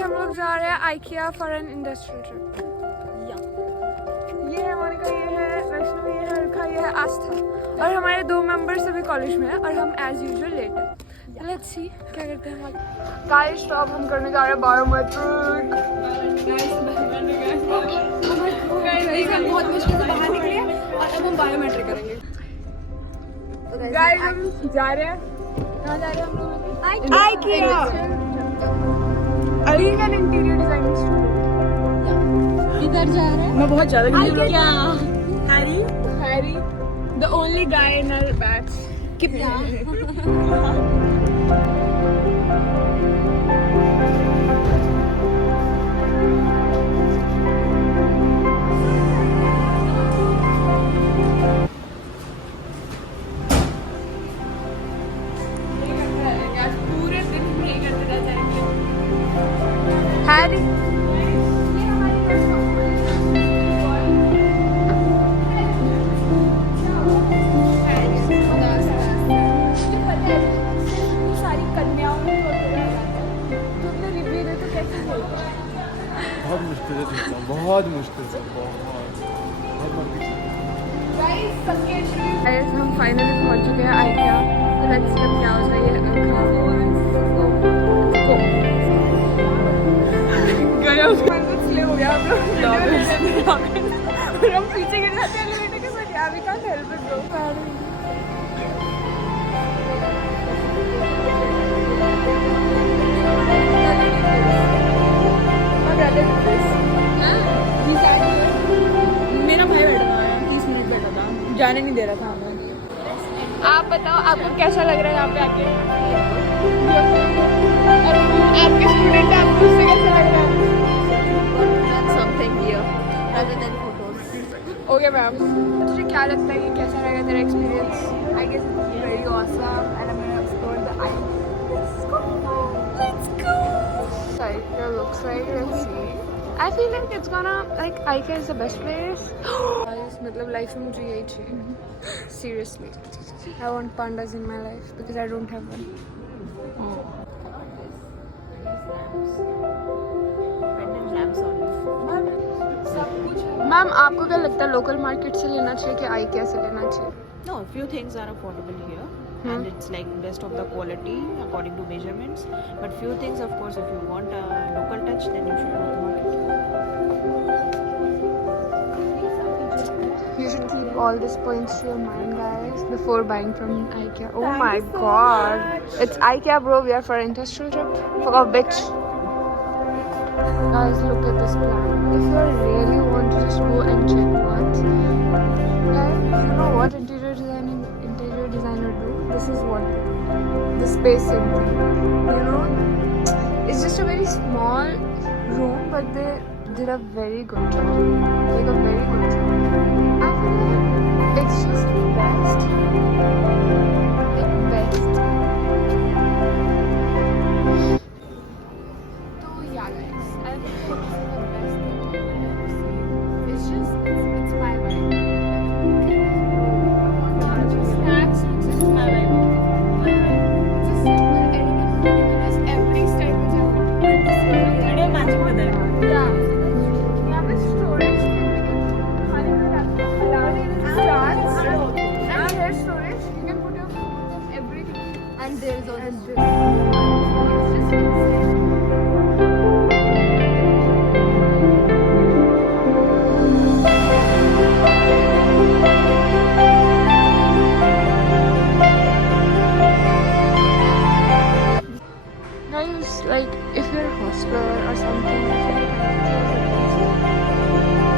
आज हम लोग जा रहे हैं IKEA for an industrial trip. ये है मोनिका, ये है वैष्णवी, ये है रेखा, ये है आस्था और हमारे 2 मेंबर्स अभी कॉलेज में हैं और हम एज यूजुअल लेट हैं। लेट्स सी क्या करते हैं हम। गाइस स्टॉप हम करने जा रहे हैं बायोमेट्रिक। हम बहुत मुश्किल से बाहर निकले और अब हम बायोमेट्रिक करेंगे। गाइस हम जा रहे हैं, कहाँ जा रहे हैं हम लोग? IKEA Aligarh interior designing studio. इधर जा रहे हैं। मैं बहुत ज्यादा क्या Harry the only guy in our batch. कितना पूरे दिन यही करते रह जाएंगे। हैरी सारी कन्याओं में रिव्यू दे तो कैसे होगा? बहुत मुश्किल से सीखता हूँ, बहुत मुश्किल से, बहुत गाइस हम फाइनली पहुंच चुके हैं IKEA। लेट्स सी क्या हो जाए। स्ले हो गया और हम पीछे गिर जाते हैं एलिवेटर के साथ। यार we can't help it bro. मेरा भाई बैठा था 30 मिनट बैठा था, जाने नहीं दे रहा था हमें। आप बताओ आपको कैसा लग रहा है यहाँ पे आके? और आपके स्टूडेंट आपको उससे कैसा लग रहा है? Something here rather than photos. Okay ma'am, तुझे क्या लगता है कि कैसा रहेगा तेरा experience? I guess it's very awesome and I'm gonna explore the island. Let's go. IKEA looks like, let's see. I feel like it's gonna like IKEA is the best place. Guys, मतलब life में मुझे यही चाहिए. Seriously, I want pandas in my life because I don't have one. Ma'am आपको क्या लगता है local market से लेना चाहिए कि IKEA से लेना चाहिए? No, few things are affordable here, and it's like best of the quality according to measurements. But few things, of course, if you want a local touch, then you should go to market. You should keep all these points to your mind, guys, before buying from IKEA. Oh my God, it's IKEA, bro. We are for an industrial trip. For a bitch. Guys, look at this plan. If you really want to just go and check what, like, you know what interior designer do? This is what they do. The space symbol. You know, it's just a very small room, but they did a very good job. Like a very good job. I feel like it's just best. Like best. So yeah, guys, I think this is the best thing I've ever seen. It's just, it's my vibe. Snacks, it's just my vibe. It's just simple, elegant, minimalist, every style which I want. Yeah. यहाँ पे storage खाने का allowed in the charts and there's storage. You can put your food, everything. And there is also It's just insane. Guys, like if you're a hostler or something, I feel like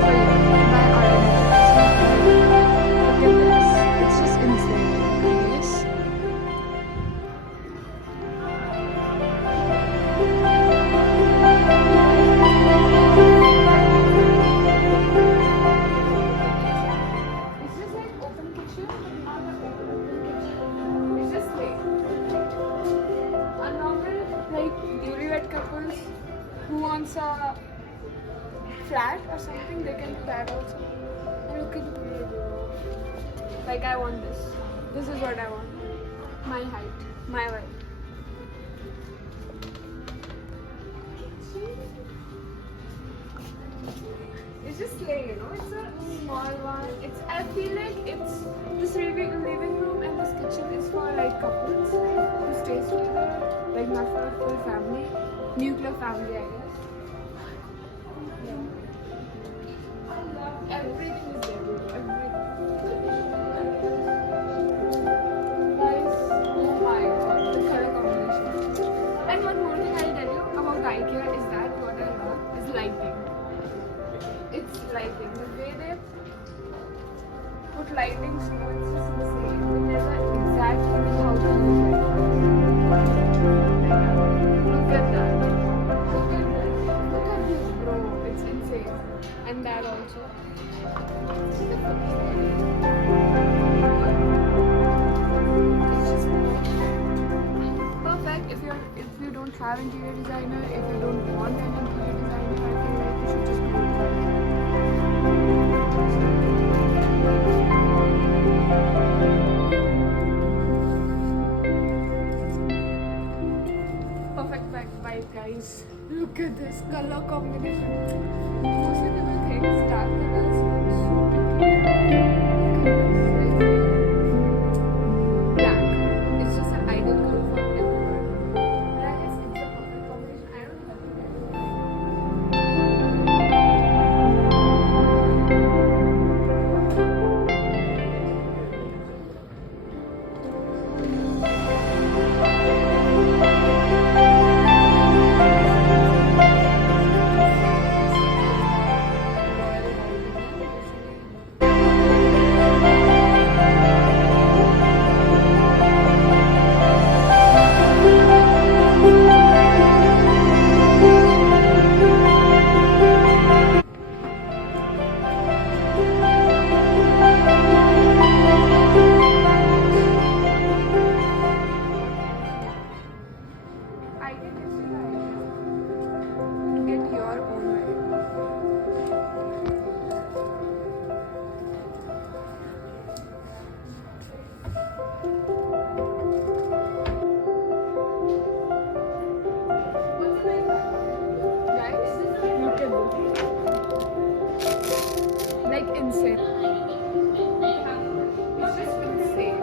for you, buy Look at this, it's just insane. Nice. It's just like open kitchen, but not an open kitchen. It's just like a normal, like newlywed couples who wants a flat or something, they can do that also. And look at the view. Like I want this. This is what I want. My height, my weight. It's just slay, you know. It's a small one. I feel like it's this living room and this kitchen is for like couples who stays together, like not for a full family, nuclear family, I guess. Yeah. I love everything is there, dude. Everything. Guys, oh my god, the color combination. And one more thing I'll tell you about Ikea is that what I love is lighting. It's lighting. The way they put lighting so it's just insane. They never exactly know how to use lighting. Look at that. Look at this. Look at this, bro. It's insane. And that also. It's just perfect if you don't have interior designer, if you don't want an interior designer, I feel like you should just go with perfect vibe, guys. Look at this color combination. Mostly people think dark colors look so pretty. Look at this, like black. It's just an ideal color for everyone. And I guess it's the perfect combination. I don't know how I get this get your own way. Guys, look at this. Like insane. It's just insane.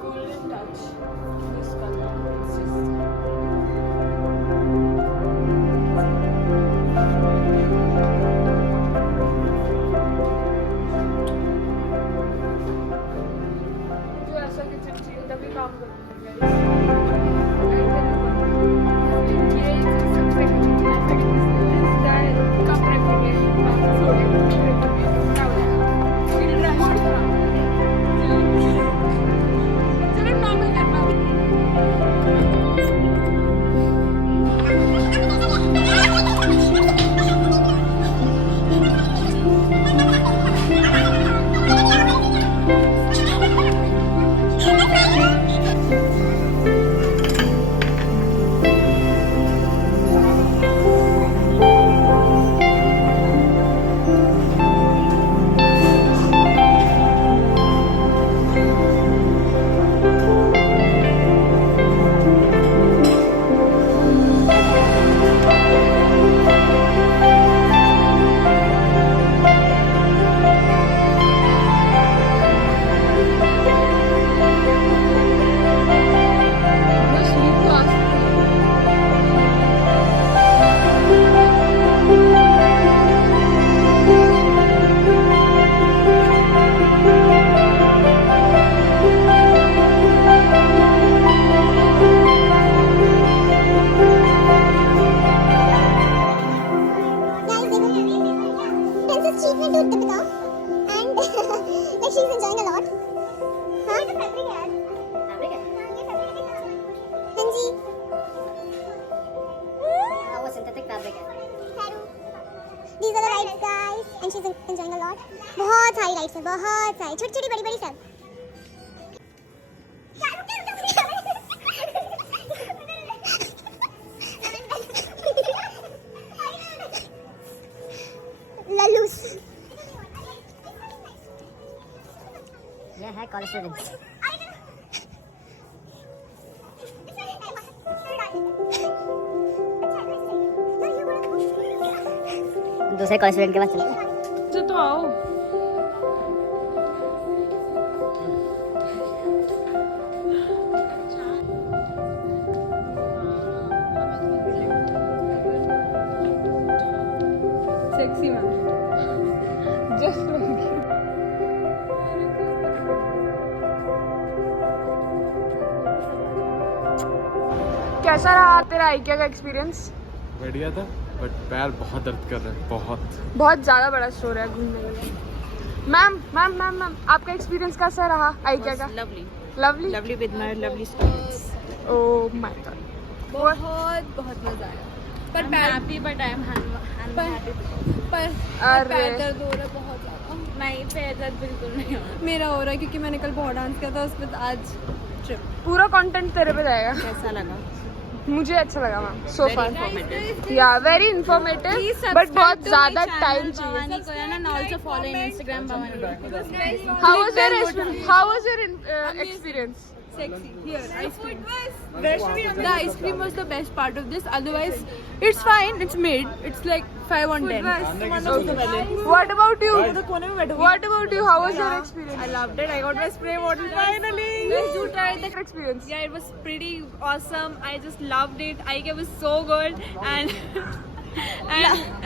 Golden touch. This color. It's just. जो ऐसा kitchen चाहिए तभी काम करते हैं guys. ये सबसे cup रखेंगे क्या हो जाएगा चलो नॉर्मल करना These are the rides, guys, and she's enjoying a lot. बहुत सारी rides है, बहुत सारी, छोटी-छोटी, बड़ी-बड़ी सब. for students. दूसरे कॉलेज स्टूडेंट के पास चलो। तो आओ। Sexy man. Just like you. कैसा रहा तेरा IKEA का एक्सपीरियंस? बढ़िया था बट पैर बहुत दर्द कर रहे हैं, बहुत ज़्यादा बड़ा स्टोर है घूमने के लिए। मैम आपका एक्सपीरियंस कैसा रहा IKEA का? Lovely with my lovely students. Oh my God, बहुत मजा आया। पर हैप्पी बट आई एम पर अरे पैर दर्द हो रहा है बहुत ज्यादा। नहीं, पैर दर्द बिल्कुल नहीं हो रहा। मेरा हो रहा है क्योंकि मैंने कल बहुत डांस किया था, उसमें आज ट्रिप। पूरा कंटेंट तेरे पे जाएगा। कैसा लगा? मुझे अच्छा लगा मैम, सो फार या वेरी इंफॉर्मेटिव बट बहुत ज़्यादा टाइम चाहिए। How was your experience? Sexy. Here, ice cream. The ice cream was the best part of this. Otherwise, it's fine. It's made. It's like 5 on 10. What about you? What about you? How was your experience? I loved it. I got my spray bottle finally. Let's do try the experience. Yeah, it was pretty awesome. I just loved it. IKEA was so good, and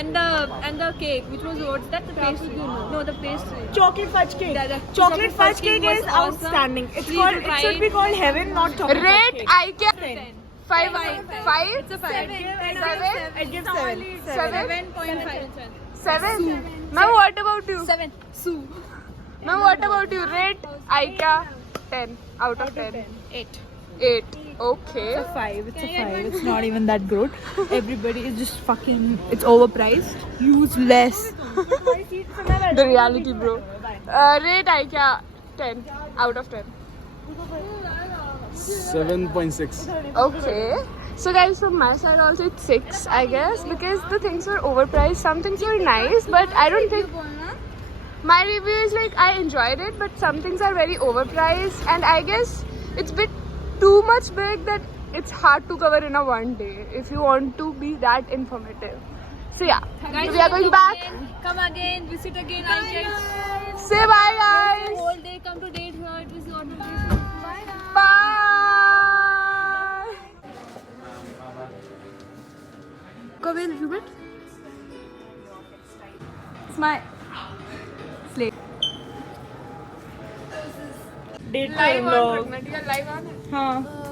and the cake, which was what's that? The pastry? No, the pastry. Chocolate fudge cake. Yeah, the Chocolate fudge cake was is awesome. outstanding. It's Please called. try It should it. be called heaven, not chocolate Rate fudge cake. IKEA 5. It's a 5. 7. I give 7. 7.5. 7. Ma'am, what about you? 7. Sue. Ma'am, what about you? Rate IKEA 10 out of 10. 8. 8. Okay. It's a 5. It's not even that good. Everybody is just fucking. It's overpriced. Useless. The reality, bro. Rate IKEA 10 out of 10. 7.6. Okay. So guys, from my side also it's 6, I guess, because the things were overpriced. Some things were nice, but I don't think my review is like I enjoyed it, but some things are very overpriced, and I guess it's a bit too much big that it's hard to cover in a one day if you want to be that informative. So yeah, Guys, we are going back. Come again. Visit again. IKEA. Say bye guys. Whole day. Come to date here. It was wonderful. Bye. Come in a little bit. It's my slate. Date Live on vlog. pregnant. You're live on it. हाँ.